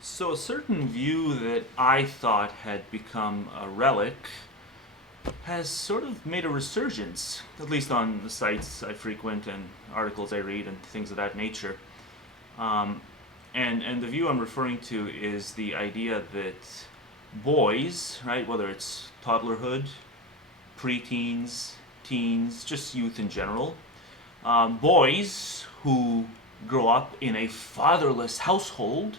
So, a certain view that I thought had become a relic has sort of made a resurgence, at least on the sites I frequent and articles I read and things of that nature. Um, and the view I'm referring to is the idea that boys, right, whether it's toddlerhood, preteens, teens, just youth in general, boys who grow up in a fatherless household,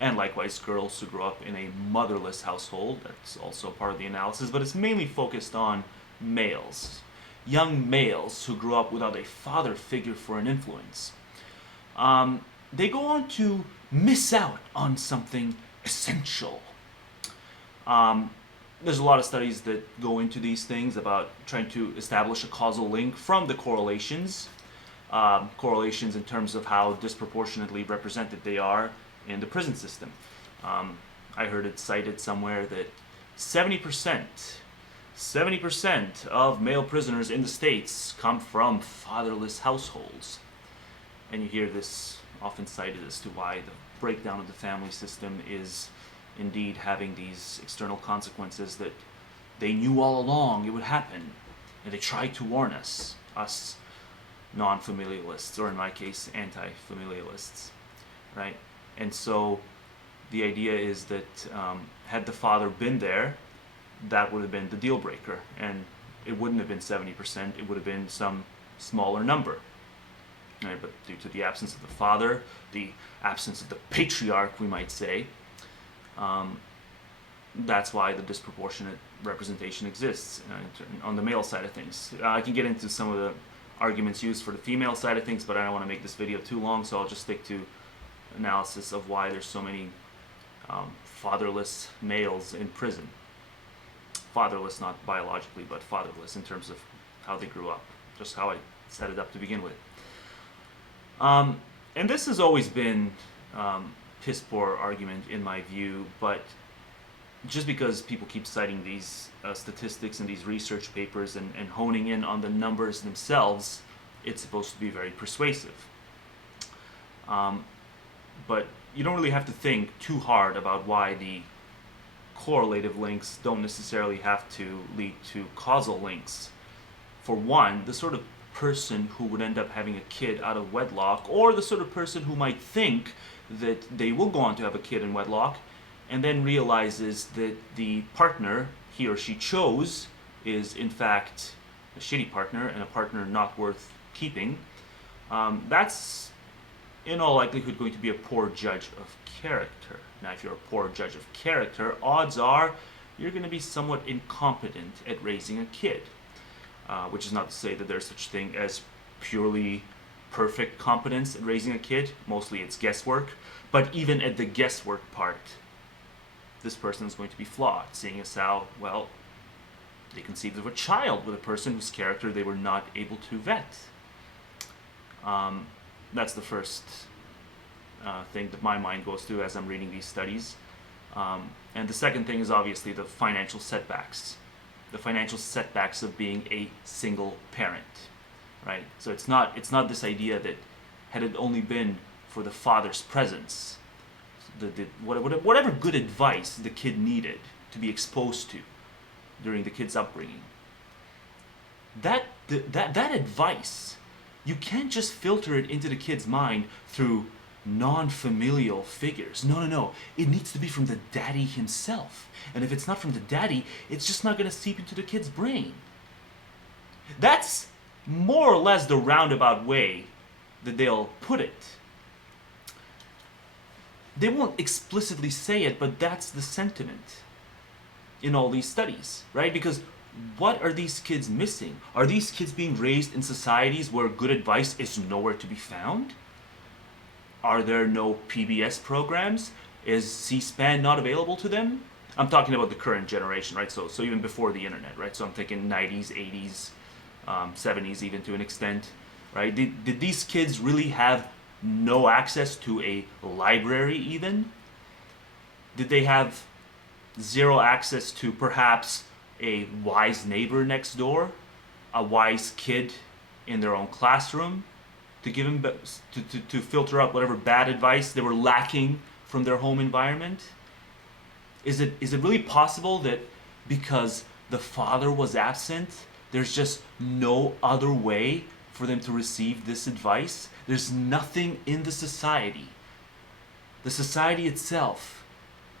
and likewise girls who grow up in a motherless household. That's also part of the analysis, but it's mainly focused on males. Young males who grew up without a father figure for an influence. They go on to miss out on something essential. There's a lot of studies that go into these things about trying to establish a causal link from the correlations. Correlations in terms of how disproportionately represented they are in the prison system. I heard it cited somewhere that 70% of male prisoners in the States come from fatherless households. And you hear this often cited as to why the breakdown of the family system is indeed having these external consequences that they knew all along it would happen. And they tried to warn us non-familialists, or in my case, anti-familialists, right? And so the idea is that had the father been there, that would have been the deal breaker. And it wouldn't have been 70%, it would have been some smaller number. Right? But due to the absence of the father, the absence of the patriarch, we might say, that's why the disproportionate representation exists on the male side of things. I can get into some of the arguments used for the female side of things, but I don't want to make this video too long, so I'll just stick to analysis of why there's so many fatherless males in prison. Fatherless not biologically, but fatherless in terms of how they grew up, just how I set it up to begin with. And this has always been piss poor argument in my view, but just because people keep citing these statistics and these research papers and honing in on the numbers themselves, it's supposed to be very persuasive. But you don't really have to think too hard about why the correlative links don't necessarily have to lead to causal links. For one, the sort of person who would end up having a kid out of wedlock, or the sort of person who might think that they will go on to have a kid in wedlock, and then realizes that the partner he or she chose is in fact a shitty partner and a partner not worth keeping, that's in all likelihood going to be a poor judge of character. Now, if you're a poor judge of character, odds are you're going to be somewhat incompetent at raising a kid. Which is not to say that there's such thing as purely perfect competence at raising a kid. Mostly it's guesswork. But even at the guesswork part, this person is going to be flawed, seeing as how, well, they conceived of a child with a person whose character they were not able to vet. That's the first thing that my mind goes to as I'm reading these studies. And the second thing is obviously the financial setbacks. The financial setbacks of being a single parent, right? So it's not this idea that had it only been for the father's presence, whatever good advice the kid needed to be exposed to during the kid's upbringing, that advice, you can't just filter it into the kid's mind through non-familial figures. No. It needs to be from the daddy himself. And if it's not from the daddy, it's just not going to seep into the kid's brain. That's more or less the roundabout way that they'll put it. They won't explicitly say it, but that's the sentiment in all these studies, right? Because what are these kids missing? Are these kids being raised in societies where good advice is nowhere to be found? Are there no PBS programs? Is C-SPAN not available to them? I'm talking about the current generation, right? So even before the internet, right? So I'm thinking 90s, 80s, 70s even to an extent, right? Did these kids really have no access to a library even? Did they have zero access to perhaps a wise neighbor next door? A wise kid in their own classroom? To give him to filter out whatever bad advice they were lacking from their home environment? Is it really possible that because the father was absent, there's just no other way for them to receive this advice? There's nothing in the society itself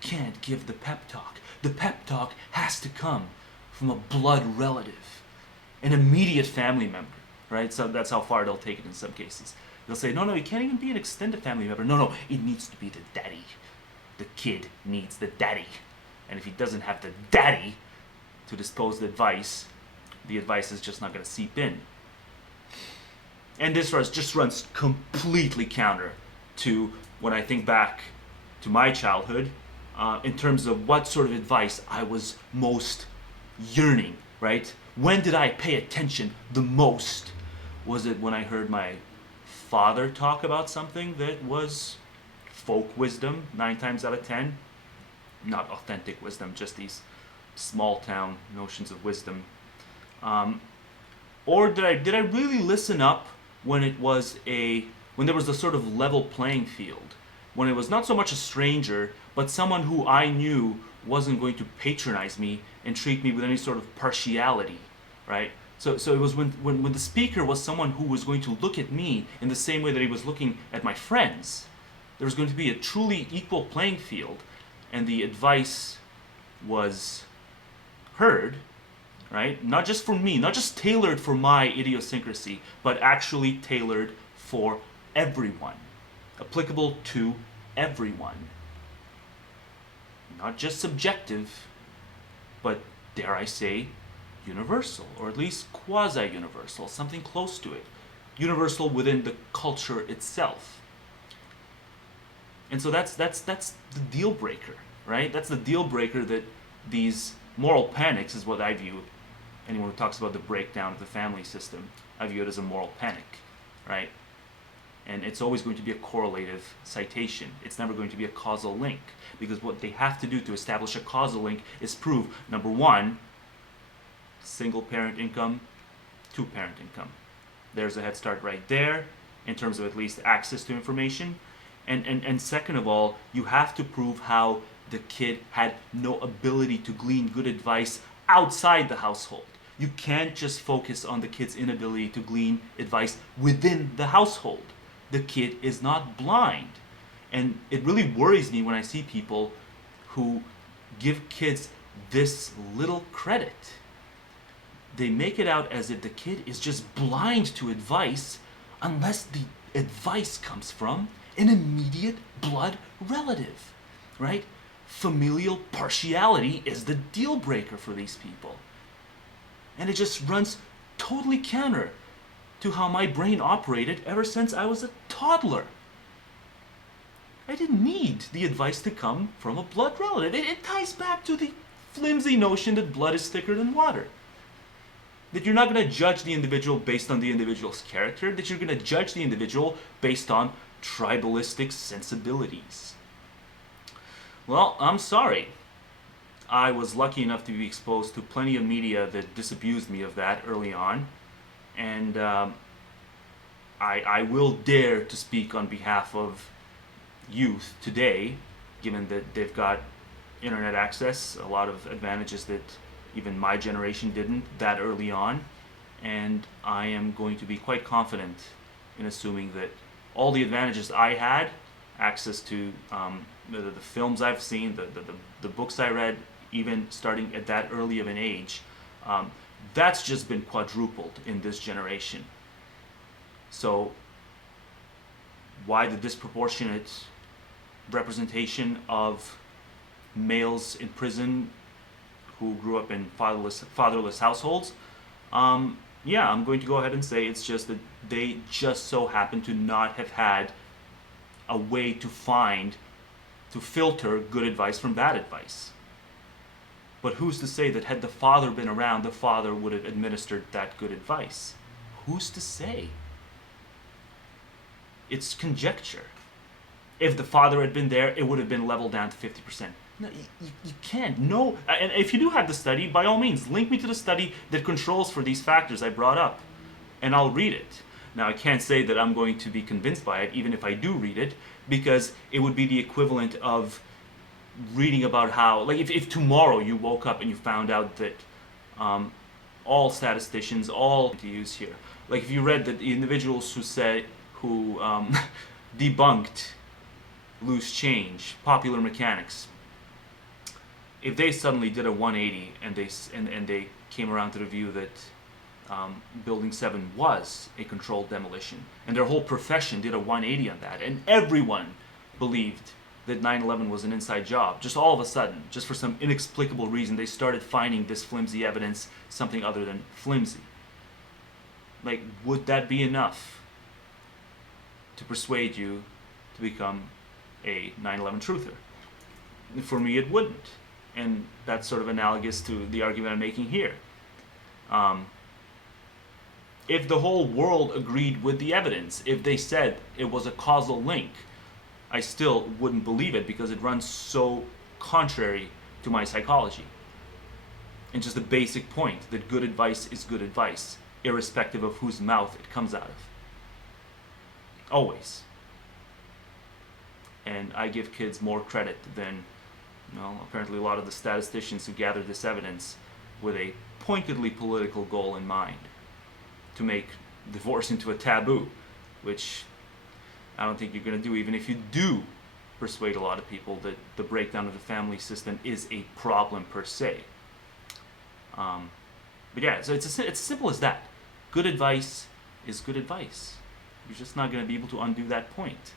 can't give the pep talk. The pep talk has to come from a blood relative, an immediate family member, right? So that's how far they'll take it in some cases. They'll say, no, it can't even be an extended family member. No, it needs to be the daddy. The kid needs the daddy. And if he doesn't have the daddy to dispose the advice is just not going to seep in. And this just runs completely counter to when I think back to my childhood, in terms of what sort of advice I was most yearning, right? When did I pay attention the most? Was it when I heard my father talk about something that was folk wisdom, 9 times out of 10? Not authentic wisdom, just these small town notions of wisdom. Or did I really listen up when there was a sort of level playing field? When it was not so much a stranger, but someone who I knew wasn't going to patronize me and treat me with any sort of partiality, right? So it was when the speaker was someone who was going to look at me in the same way that he was looking at my friends. There was going to be a truly equal playing field, and the advice was heard, right? Not just for me, not just tailored for my idiosyncrasy, but actually tailored for everyone, applicable to everyone. Not just subjective, but dare I say, universal, or at least quasi-universal, something close to it. Universal within the culture itself. And so that's the deal breaker, right? That's the deal breaker that these moral panics is what I view. Anyone who talks about the breakdown of the family system, I view it as a moral panic, right? And it's always going to be a correlative citation. It's never going to be a causal link, because what they have to do to establish a causal link is prove, number one, single parent income, two parent income. There's a head start right there in terms of at least access to information. And second of all, you have to prove how the kid had no ability to glean good advice outside the household. You can't just focus on the kid's inability to glean advice within the household. The kid is not blind. And it really worries me when I see people who give kids this little credit. They make it out as if the kid is just blind to advice unless the advice comes from an immediate blood relative, right? Familial partiality is the deal breaker for these people. And it just runs totally counter to how my brain operated ever since I was a toddler. I didn't need the advice to come from a blood relative. It ties back to the flimsy notion that blood is thicker than water. That you're not going to judge the individual based on the individual's character, that you're going to judge the individual based on tribalistic sensibilities. Well, I'm sorry. I was lucky enough to be exposed to plenty of media that disabused me of that early on. And I will dare to speak on behalf of youth today, given that they've got internet access, a lot of advantages that even my generation didn't that early on. And I am going to be quite confident in assuming that all the advantages I had, access to the films I've seen, the books I read, even starting at that early of an age, that's just been quadrupled in this generation. So why the disproportionate representation of males in prison who grew up in fatherless households? Yeah, I'm going to go ahead and say it's just that they just so happen to not have had a way to filter good advice from bad advice. But who's to say that had the father been around, the father would have administered that good advice? Who's to say? It's conjecture. If the father had been there, it would have been leveled down to 50%. No, you can't. No. And if you do have the study, by all means, link me to the study that controls for these factors I brought up, and I'll read it. Now, I can't say that I'm going to be convinced by it, even if I do read it, because it would be the equivalent of reading about how, like, if tomorrow you woke up and you found out that all statisticians, all to use here, like if you read that the individuals who debunked loose change, popular mechanics, if they suddenly did a 180 and they came around to the view that Building 7 was a controlled demolition, and their whole profession did a 180 on that, and everyone believed that 9/11 was an inside job, just all of a sudden, just for some inexplicable reason, they started finding this flimsy evidence something other than flimsy. Like, would that be enough to persuade you to become a 9/11 truther? For me, it wouldn't. And that's sort of analogous to the argument I'm making here. If the whole world agreed with the evidence, if they said it was a causal link, I still wouldn't believe it because it runs so contrary to my psychology. And just the basic point that good advice is good advice, irrespective of whose mouth it comes out of. Always. And I give kids more credit than, apparently a lot of the statisticians who gathered this evidence with a pointedly political goal in mind, to make divorce into a taboo, which I don't think you're going to do, even if you do persuade a lot of people that the breakdown of the family system is a problem per se. But yeah, so it's as simple as that. Good advice is good advice. You're just not going to be able to undo that point.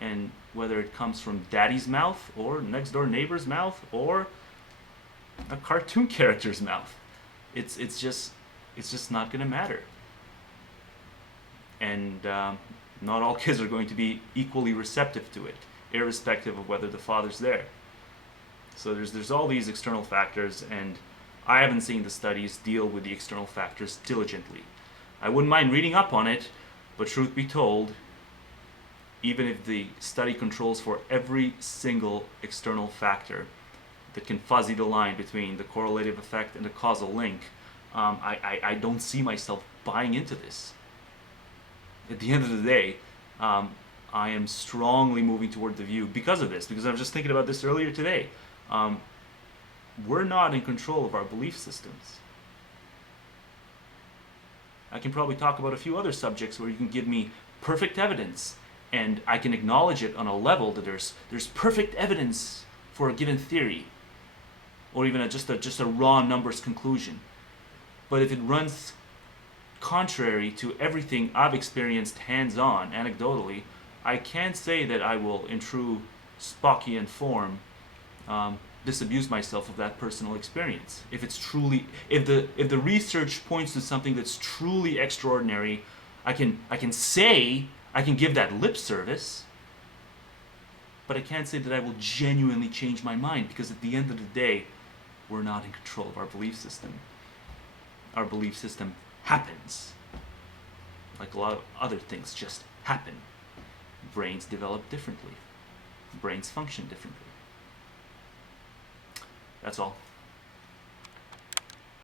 And whether it comes from daddy's mouth or next door neighbor's mouth or a cartoon character's mouth, it's just not going to matter. And not all kids are going to be equally receptive to it, irrespective of whether the father's there. So there's all these external factors, and I haven't seen the studies deal with the external factors diligently. I wouldn't mind reading up on it, but truth be told, even if the study controls for every single external factor that can fuzzy the line between the correlative effect and the causal link, I don't see myself buying into this. At the end of the day, I am strongly moving toward the view because of this, because I was just thinking about this earlier today. We're not in control of our belief systems. I can probably talk about a few other subjects where you can give me perfect evidence, and I can acknowledge it on a level that there's perfect evidence for a given theory, or even just a raw numbers conclusion. But if it runs contrary to everything I've experienced hands-on, anecdotally, I can't say that I will, in true Spockian form, disabuse myself of that personal experience. If the research points to something that's truly extraordinary, I can give that lip service, but I can't say that I will genuinely change my mind, because at the end of the day, we're not in control of our belief system. Our belief system happens. Like a lot of other things just happen. Brains develop differently. Brains function differently. That's all.